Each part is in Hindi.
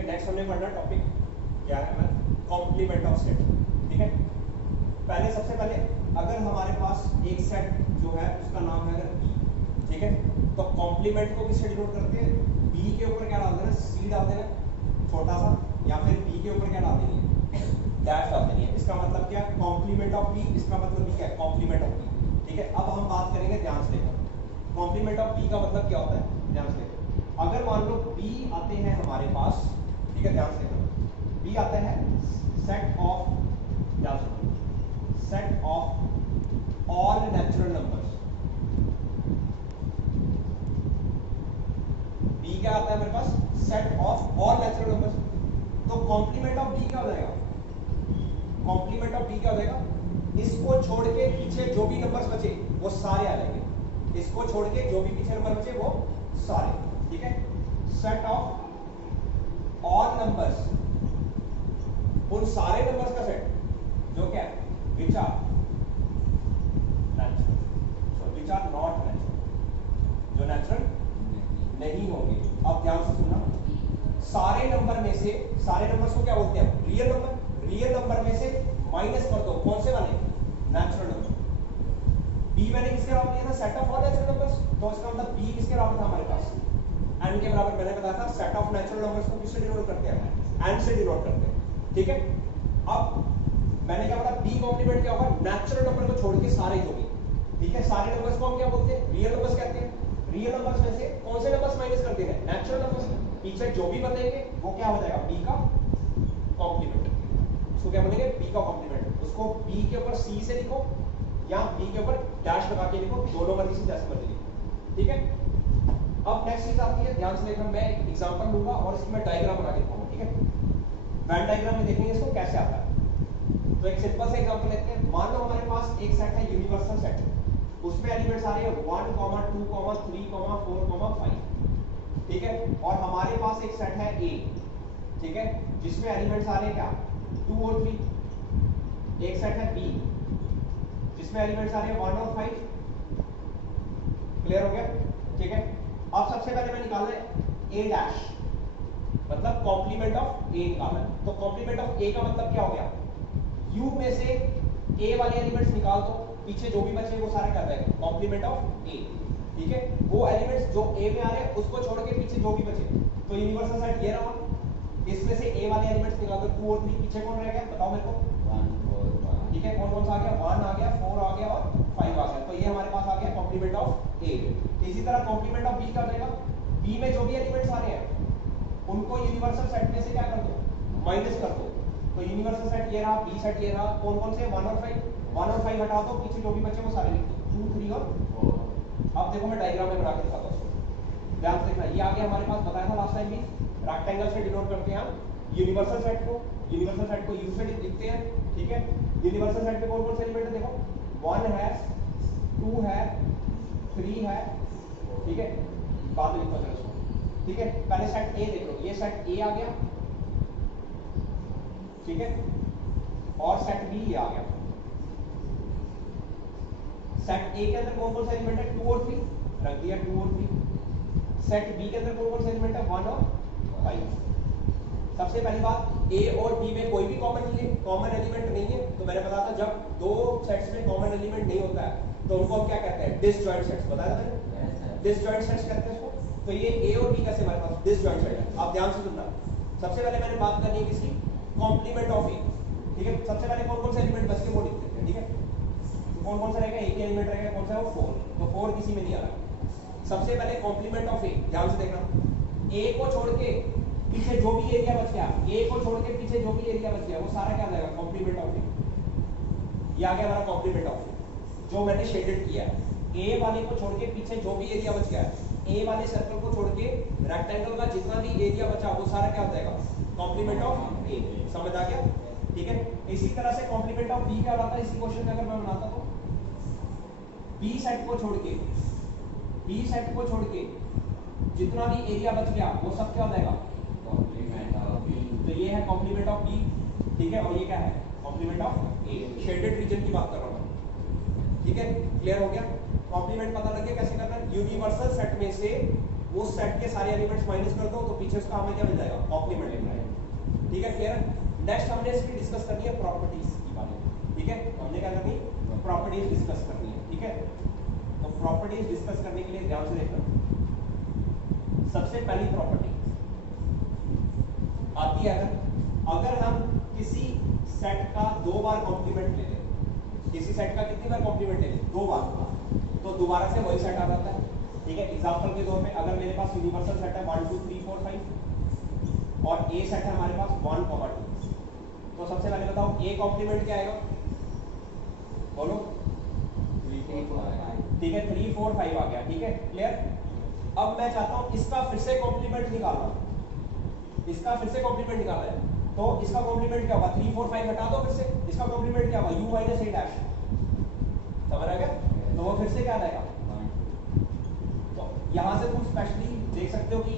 है, नेक्स्ट हमने पढ़ना टॉपिक क्या है हमारा, कॉम्प्लीमेंट ऑफ सेट। ठीक है, पहले सबसे पहले अगर हमारे पास एक सेट जो है उसका नाम है अगर बी, ठीक है, तो कॉम्प्लीमेंट को किससे डिनोट करते हैं, बी के ऊपर क्या डाल देना, सी डाल देना छोटा सा, या फिर बी के ऊपर क्या डाल देनी है, डैश डाल देनी है। इसका मतलब क्या, कॉम्प्लीमेंट ऑफ बी, इसका मतलब भी क्या है, कॉम्प्लीमेंट ऑफ बी। ठीक है, अब हम बात करेंगे ध्यान से लेकर, कॉम्प्लीमेंट ऑफ बी का मतलब क्या होता है, ध्यान से। अगर मान लो बी आते हैं हमारे पास, ठीक है, ध्यान से देखो, बी आता है सेट ऑफ, ध्यान से, set of all natural numbers. B क्या आता है मेरे पास, set of all natural numbers. तो कॉम्प्लीमेंट ऑफ बी क्या हो जाएगा, कॉम्प्लीमेंट ऑफ बी क्या हो जाएगा, इसको छोड़ के पीछे जो भी नंबर्स बचे वो सारे आ जाएंगे, इसको छोड़ के जो भी पीछे नंबर बचे वो सारे। ठीक है, सेट ऑफ ऑल नंबर्स, उन सारे नंबर्स का सेट जो क्या है, which are natural, so which are not natural, जो नेचुरल नहीं होंगे। अब ध्यान से सुनना, सारे नंबर में से, सारे नंबर्स को क्या बोलते हैं, रियल नंबर, रियल नंबर में से माइनस कर दो, कौन से वाले, नेचुरल नंबर। बी मैंने किसके बराबर लिया था, set of all natural numbers, तो इसका मतलब बी किसके बराबर था हमारे पास, n के बराबर। मैंने बताया था सेट ऑफ नेचुरल नंबर्स को किससे डिनोट करते हैं, n से डिनोट करते हैं। ठीक है, अब मैंने क्या बोला, बी कॉम्प्लीमेंट क्या होगा, नेचुरल नंबर को छोड़ के सारे जो भी, ठीक है, सारे नंबर्स को हम क्या बोलते हैं, रियल नंबर्स कहते हैं। रियल नंबर्स में से कौन से नंबर्स माइनस कर देंगे, नेचुरल नंबर्स, पीछे जो भी बनेंगे वो क्या हो जाएगा, बी का कॉम्प्लीमेंट। उसको क्या बोलेंगे, बी का कॉम्प्लीमेंट। उसको बी के ऊपर सी से लिखो या बी के ऊपर डैश लगा के लिखो, दोनों मर्जी से जैसे मर्जी लिखो। ठीक है, अब नेक्स्ट चीज आती है, ध्यान से देखना, मैं एक एग्जांपल लूंगा और इसकी मैं डायग्राम बना के दिखाऊंगा। ठीक है, वेन डायग्राम में देखेंगे इसको कैसे आता है। तो एक सिंपल सा एग्जांपल लेते हैं, मान लो हमारे पास एक सेट है, यूनिवर्सल सेट, उसमें एलिमेंट्स आ रहे हैं 1, 2, 3, 4, 5। ठीक है, और हमारे पास एक सेट है ए, ठीक है, जिसमें एलिमेंट्स आ रहे हैं क्या, 2 और 3। एक सेट है बी जिसमें एलिमेंट्स आ रहे हैं 1 और 5। क्लियर हो गया। ठीक है, अब सबसे पहले मैं निकालना है ए डैश, मतलब कॉम्प्लीमेंट ऑफ ए निकालना है। तो कॉम्प्लीमेंट ऑफ ए का मतलब क्या हो गया, यू में से ए वाले एलिमेंट्स निकाल दो, पीछे जो भी बचे वो सारे कर देंगे कॉम्प्लीमेंट ऑफ ए। ठीक है, वो एलिमेंट्स जो ए में आ रहे हैं उसको छोड़ के पीछे जो भी बचे, तो यूनिवर्सल सेट ये रहा, इसमें से ए वाले एलिमेंट्स निकाल दो, 2 और 3, पीछे कौन रह गया बताओ मेरे को, 1, 4, 5। ठीक है, कौन कौन सा आ गया, 1 आ गया, 4 आ गया और 5 आ गया। तो ये हमारे पास आ गया कॉम्प्लीमेंट ऑफ ए। इसी तरह कॉम्प्लीमेंट ऑफ बी कर देगा, बी में जो भी एलिमेंट्स आ रहे हैं उनको यूनिवर्सल सेट में से क्या कर दो, माइनस कर दो। तो यूनिवर्सल सेट ये रहा, बी सेट ये रहा, कौन कौन से, 1 और 5, 1 और 5 हटा दो, पीछे जो भी बचे वो सारे लिख दो, 2, 3 और 4। अब देखो मैं डायग्राम में बना के दिखाता हूं, ध्यान से देखना। ये आगे हमारे पास बताया था लास्ट टाइम भी, रेक्टेंगल से डिनोट करते हैं हम यूनिवर्सल सेट को, यूनिवर्सल सेट को यू से लिखते हैं। ठीक है, यूनिवर्सल सेट में कौन कौन से एलिमेंट है देखो, 1 है, 2 है, 3 है, ठीक है, बाद में लिखो इसको। ठीक है, पहले सेट ए देख लो, ये सेट ए आ गया, ठीक है, और सेट बी ये आ गया। सेट ए के अंदर कौन कौन से एलिमेंट है, 2 और 3, रख दिया 2 और 3। सेट बी के अंदर कौन कौन से एलिमेंट है, 1 और 5। सबसे पहली बात, ए और बी में कोई भी कॉमन एलिमेंट नहीं है। तो मैंने बताया था जब दो सेट्स में कॉमन एलिमेंट नहीं होता है तो उनको हम क्या कहते हैं, डिसजॉइंट सेट्स। बताया था मैंने, डिसजॉइंट सेट्स कहते हैं इसको। तो ये ए और बी कैसे हमारे पास डिसजॉइंट सेट है। आप ध्यान से सुनना, सबसे पहले मैंने बात करनी है किसकी, कॉम्प्लीमेंट ऑफ ए। ठीक है, सबसे पहले कौन कौन से एलिमेंट बच के वो लिख देते हैं। ठीक है, तो कौन कौन सा रहेगा, एक ही एलिमेंट रहेगा, कौन सा है वो 4। तो 4 किसी में नहीं आ रहा। सबसे पहले कॉम्प्लीमेंट ऑफ ए, ध्यान से देखना, ए को छोड़ के पीछे जो भी एरिया बच गया, ए को छोड़ के पीछे जो भी एरिया बच गया वो सारा क्या आ जाएगा, कॉम्प्लीमेंट ऑफ ए। ये आ गया हमारा कॉम्प्लीमेंट ऑफ ए, जो मैंने शेडेड किया है। ए वाले को छोड़ के पीछे जो भी एरिया बच गया, ए वाले सर्कल को छोड़ के रेक्टेंगल का जितना भी एरिया बचा वो सारा क्या हो जाएगा, कॉम्प्लीमेंट ऑफ ए। समझ आ गया। ठीक है, इसी तरह से कॉम्प्लीमेंट ऑफ बी क्या होता है, इसी क्वेश्चन में अगर मैं बनाता तो बी सेट को छोड़ के, बी सेट को छोड़ के जितना भी एरिया बच गया वो सब क्या हो जाएगा, कॉम्प्लीमेंट ऑफ बी। तो ये है कॉम्प्लीमेंट ऑफ बी। ठीक है, और ये क्या है, complement of A. Shaded region की बात कर रहा हूं। ठीक है, क्लियर हो गया। कॉम्प्लीमेंट पता लग गया कैसे करना है, यूनिवर्सल सेट में से उस सेट के सारे एलिमेंट्स माइनस कर दो तो पीछे उसका हमें क्या मिल जाएगा, कॉम्प्लीमेंट लिखना है। ठीक है, क्लियर। नेक्स्ट हमने इसकी डिस्कस करनी है प्रॉपर्टीज की बारे में। ठीक है, हमने क्या करनी, प्रॉपर्टीज डिस्कस करनी है। ठीक है, तो प्रॉपर्टीज डिस्कस करने के लिए ध्यान से देखना। सबसे पहली प्रॉपर्टी आती है, अगर हम किसी सेट का 2 बार कॉम्प्लीमेंट ले लें, किसी सेट का कितनी बार कॉम्प्लीमेंट ले लें, 2 बार, तो दोबारा से वही सेट आ जाता है। ठीक है, एग्जांपल के तौर पे अगर मेरे पास यूनिवर्सल सेट है 1 2 3 4 5 और ए सेट है हमारे पास 1 2, तो सबसे पहले बताओ ए कॉम्प्लीमेंट क्या आएगा, बोलो। 3 4 5। ठीक है, 3 4 5 आ गया। ठीक है, क्लियर। अब मैं चाहता हूं इसका फिर से कॉम्प्लीमेंट निकालना, इसका फिर से कॉम्प्लीमेंट निकालना है, तो इसका कॉम्प्लीमेंट क्या होगा, 3 4 5 हटा दो, फिर से इसका कॉम्प्लीमेंट क्या होगा, u माइनस a डैश। समझ आ गया, तो वो फिर से क्या आएगा। तो यहां से तुम स्पेशली देख सकते हो कि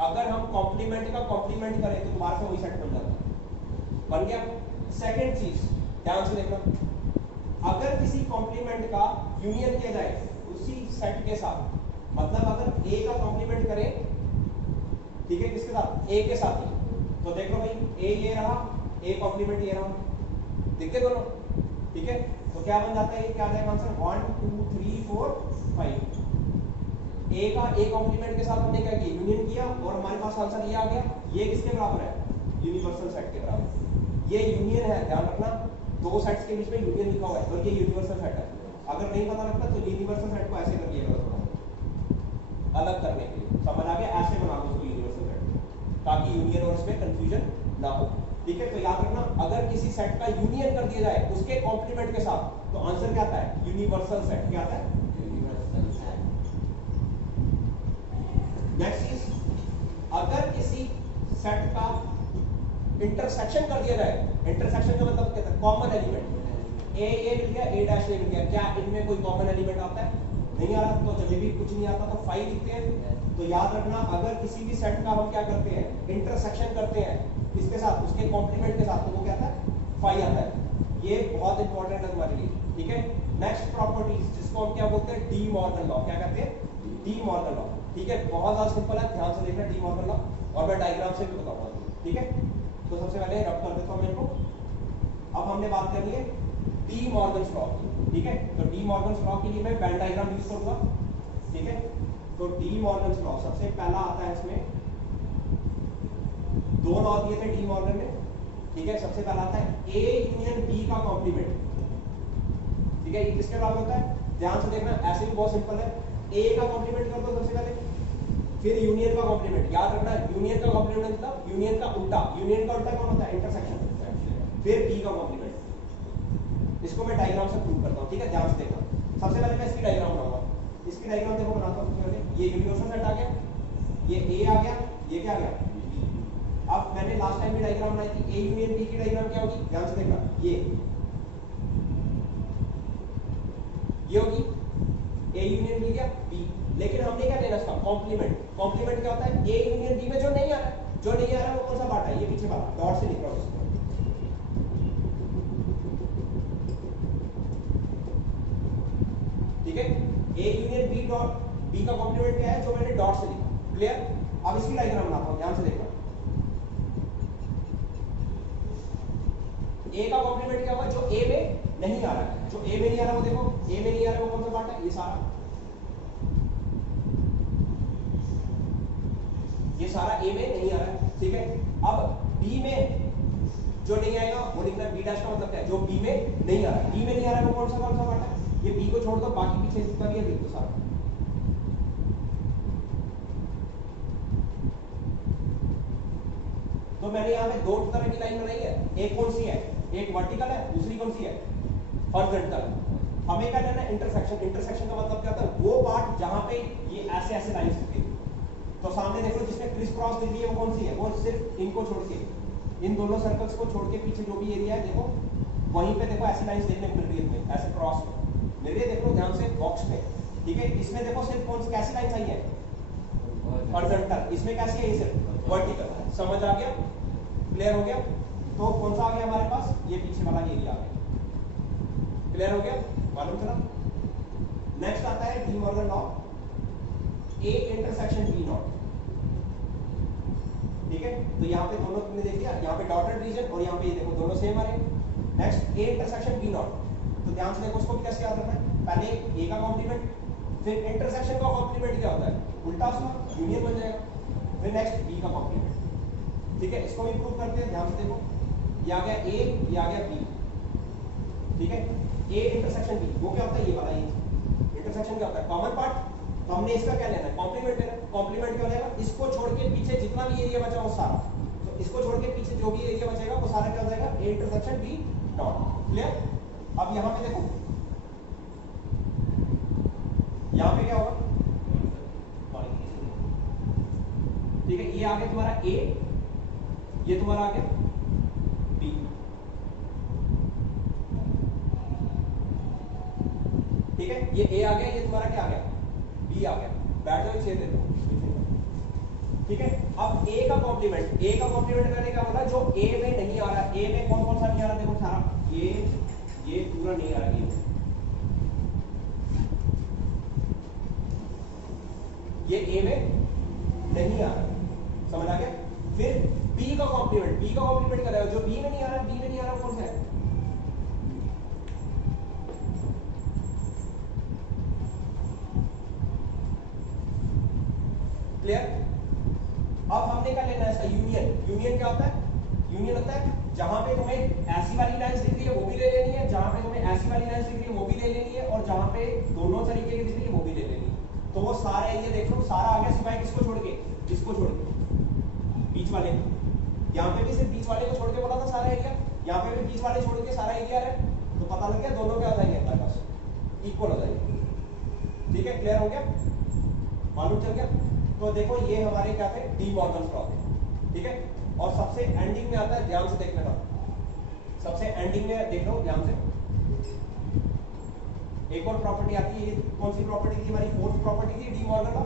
अगर हम कॉम्प्लीमेंट का कॉम्प्लीमेंट करें तो दोबारा से वही सेट बन जाता है, बन गया। सेकंड चीज ध्यान से देखना, अगर किसी कॉम्प्लीमेंट का यूनियन किया जाए उसी सेट के साथ, मतलब अगर a का कॉम्प्लीमेंट करें, ठीक है, किसके साथ, a के साथ ही, तो देख लो भाई a ये रहा, a कॉम्प्लीमेंट ये रहा, दिखते दोनों। ठीक है, तो क्या बन जाता है, ये क्या आ जाएगा आंसर, 1 2 3 4 5। a का a कॉम्प्लीमेंट के साथ हमने क्या किया, यूनियन किया, और हमारे पास आंसर ये आ गया। ये किसके बराबर है, यूनिवर्सल सेट के बराबर। ये यूनियन है, ध्यान रखना, 2 सेट्स के बीच में यूनियन लिखा हुआ है और ये यूनिवर्सल सेट है। अगर नहीं पता लगता तो यूनिवर्सल सेट को ऐसे करिएगा, थोड़ा अलग करने के लिए, समझ आ गया, ऐसे बना दो यूनिवर्सल सेट ताकि यूनियन और इसमें कंफ्यूजन ना हो। ठीक है, तो याद रखना, अगर किसी सेट का यूनियन कर दिया जाए उसके कॉम्प्लीमेंट के साथ, तो आंसर क्या आता है, यूनिवर्सल सेट। क्या आता है, यूनिवर्सल सेट। नेक्स्ट चीज, अगर किसी सेट का इंटरसेक्शन कर दिया जाए, इंटरसेक्शन का मतलब क्या है, कॉमन एलिमेंट, ए ये मिल गया, ए डैश ये मिल गया, क्या इनमें कोई कॉमन एलिमेंट आता है, नहीं आ रहा, तो जब भी कुछ नहीं आता तो 5 लिखते हैं। तो याद रखना, अगर किसी भी सेट का हम क्या करते हैं, इंटरसेक्शन करते हैं इसके साथ, उसके कॉम्प्लीमेंट के साथ, तो वो क्या आता है, 5 आता है। ये बहुत इंपॉर्टेंट है तुम्हारे लिए। ठीक है, नेक्स्ट प्रॉपर्टीज जिसको हम क्या बोलते हैं, डी मॉर्गन लॉ। क्या कहते हैं, डी मॉर्गन लॉ। ठीक है, बहुत ज्यादा सिंपल है, ध्यान से देखना डी मॉर्गन लॉ, और मैं डायग्राम से भी बताऊंगा। ठीक है, तो सबसे पहले रब कर देता हूं मेरे को। अब हमने बात करनी है डी मॉर्गन लॉ की। ठीक है, तो डी मॉर्गन लॉ के लिए मैं वेन डायग्राम यूज करूंगा। ठीक है, तो डी मॉर्गन लॉ सबसे पहला आता है, इसमें 2 लॉ दिए थे डी मॉर्गन ने। ठीक है, सबसे पहला आता है ए यूनियन बी का कॉम्प्लीमेंट। ठीक है, ये किसके बराबर होता है, ध्यान से देखना, ऐसे भी बहुत सिंपल है, ए का कॉम्प्लीमेंट कर दो सबसे पहले, फिर यूनियन का कॉम्प्लीमेंट। याद रखना, यूनियन का कॉम्प्लीमेंट मतलब यूनियन का उल्टा, यूनियन का उल्टा कौन होता है, इंटरसेक्शन, फिर बी का कॉम्प्लीमेंट। इसको मैं डायग्राम से प्रूव करता हूं। ठीक है, ध्यान से देखना, सबसे पहले मैं इसकी डायग्राम बनाऊंगा। इसकी डायग्राम देखो बनाता हूं। सबसे पहले ये यूनिवर्सल सेट आ गया, ये ए आ गया, ये क्या आ गया, अब मैंने लास्ट टाइम भी डायग्राम बनाई थी, ए यूनियन बी की डायग्राम क्या होगी, ध्यान से देखना, ये होगी, ए यूनियन बी क्या, बी। लेकिन हमने क्या लेना इसका, कॉम्प्लीमेंट। कॉम्प्लीमेंट क्या होता है, ए यूनियन बी में जो नहीं आ रहा है, जो नहीं आ रहा है वो कौन सा पार्ट है, ये पीछे वाला, डॉट से लिख रहा हूं इसको। ठीक है, A union B dot, B का कॉम्प्लीमेंट क्या है, जो मैंने डॉट से लिखा। क्लियर। अब इसकी डायग्राम बनाता हूं, ध्यान से देखना। ए का कॉम्प्लीमेंट क्या हुआ, जो ए में नहीं आ रहा है, जो ए में नहीं आ रहा वो देखो, ए में नहीं आ रहा वो कौन सा पार्ट है, ये सारा, ये सारा ए में नहीं आ रहा है। ठीक है, अब बी में जो नहीं आएगा वो लिखना है, बी डैश का मतलब क्या है, जो बी में नहीं आ रहा है, बी में नहीं आ रहा है वो कौन सा पार्ट है, ये बी को छोड़ दो, बाकी पीछे जितना भी है लिख दो सारा। तो मैंने यहाँ पे 2 तरह की लाइन बनाई है, एक कौन सी है, एक वर्टिकल है, दूसरी कौन सी है, हॉरिजॉन्टल। हमें क्या करना है, इंटरसेक्शन। इंटरसेक्शन का मतलब क्या होता है, वो पार्ट जहां पे ये ऐसे ऐसे लाइंस होती है। तो सामने देखो जिसमें क्रिस क्रॉस दिख रही है वो कौन सी है, वो सिर्फ इनको छोड़ के, इन दोनों सर्कल्स को छोड़ के पीछे जो भी एरिया है देखो, वहीं पे देखो ऐसी लाइंस देखने को मिल रही है तुम्हें, ऐसे क्रॉस मिल रही है, देखो ध्यान से बॉक्स में। ठीक है, इसमें देखो सिर्फ कौन सी कैसी लाइंस आई है, हॉरिजॉन्टल। इसमें कैसी है, ये सिर्फ वर्टिकल। समझ आ गया, क्लियर हो गया। तो कौन सा आ गया हमारे पास, ये पीछे वाला एरिया आ गया। क्लियर हो गया, मालूम चला। नेक्स्ट आता है De Morgan law. A intersection B not. ठीक है, तो यहाँ पे दोनों तुमने देख लिया, यहाँ पे डॉटेड रीजन और यहाँ पे ये देखो दोनों सेम आ रहे हैं। Next A intersection B not, तो ध्यान से देखो उसको भी कैसे याद रखना है, पहले A का कॉम्प्लीमेंट, फिर इंटरसेक्शन का कॉम्प्लीमेंट क्या होता है, उल्टा उसका यूनियन बन जाएगा, फिर नेक्स्ट B का कॉम्प्लीमेंट। ठीक है, इसको भी प्रूव करते हैं, ध्यान से देखो, ये आ गया A, ये आ गया B। ठीक है, A इंटरसेक्शन B, वो क्या होता है, ये वाला, ये इंटरसेक्शन क्या होता है, कॉमन पार्ट, तो हमने इसका क्या लेना है, कॉम्प्लीमेंट लेना है। कॉम्प्लीमेंट क्या लेगा, इसको छोड़ के पीछे जितना भी एरिया बचा वो सारा, तो इसको छोड़ के पीछे जो भी एरिया बचेगा वो सारा क्या हो जाएगा, A intersection B not. Clear? अब यहाँ पे देखो, यहाँ पे क्या होगा, ठीक है, ये आ गया तुम्हारा A, ये तुम्हारा आ गया B। ठीक है, ये A आ गया, ये तुम्हारा क्या आ गया, B आ गया। बैठ जाओ, छेद दे दो। ठीक है, अब A का कॉम्प्लीमेंट, A का कॉम्प्लीमेंट मैंने क्या बोला, जो A में नहीं आ रहा, A में कौन कौन सा नहीं आ रहा, देखो सारा, ये पूरा नहीं आ रहा, ये A में नहीं आ रहा, समझ आ गया। फिर B का कॉम्प्लीमेंट, B का कॉम्प्लीमेंट कर रहा है, जो B में नहीं आ रहा, B में नहीं आ रहा, कौन सा है, क्लियर? अब हमने क्या लेना है इसका, यूनियन। यूनियन क्या होता है, यूनियन होता है जहां पे तुम्हें ऐसी वाली लाइंस दिख रही है वो भी ले लेनी है, जहां पे तुम्हें ऐसी वाली लाइंस दिख रही है वो भी ले लेनी है, और जहां पे दोनों तरीके की दिख रही है वो भी ले लेनी है। तो वो सारा एरिया देख लो, सारा आ गया, सिवाय किसको छोड़ के, इसको छोड़ के, बीच वाले। यहाँ पे भी सिर्फ बीच वाले को छोड़ के बोला था सारा एरिया, यहाँ पे भी बीच वाले छोड़ के सारा एरिया है, तो पता लग गया दोनों क्या हो जाएंगे, हमारे पास इक्वल हो जाएंगे। ठीक है, क्लियर हो गया, मालूम चल गया। तो देखो ये हमारे क्या थे, डी मॉर्गन्स लॉ थे। ठीक है, और सबसे एंडिंग में आता है, ध्यान से देख लेना, सबसे एंडिंग में देख लो ध्यान से, एक और प्रॉपर्टी आती है, कौन सी प्रॉपर्टी थी हमारी, फोर्थ प्रॉपर्टी थी डी मॉर्गन लॉ।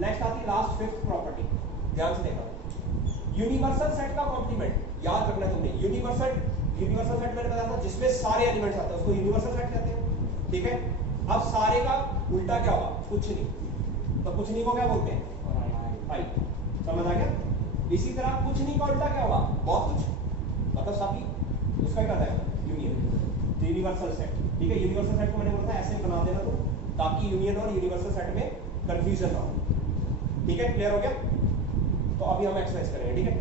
नेक्स्ट आती लास्ट फिफ्थ प्रॉपर्टी, ध्यान से देखना, यूनिवर्सल सेट का कॉम्प्लीमेंट याद रखना तुमने। यूनिवर्सल सेट मैंने बताया था जिसमें सारे एलिमेंट्स आते हैं उसको यूनिवर्सल सेट कहते हैं। ठीक है, अब सारे का उल्टा क्या होगा, कुछ नहीं, तो कुछ नहीं को क्या बोलते हैं, फाइव। समझ आ गया। इसी तरह कुछ नहीं का उल्टा क्या होगा, बहुत कुछ, मतलब सभी, उसका क्या है, यूनियन, यूनिवर्सल सेट। ठीक है, यूनिवर्सल सेट को मैंने बोला था ऐसे बना देना तो, ताकि यूनियन और यूनिवर्सल सेट में कंफ्यूजन ना हो। ठीक है, क्लियर हो गया। तो अभी हम एक्सरसाइज करेंगे। ठीक है,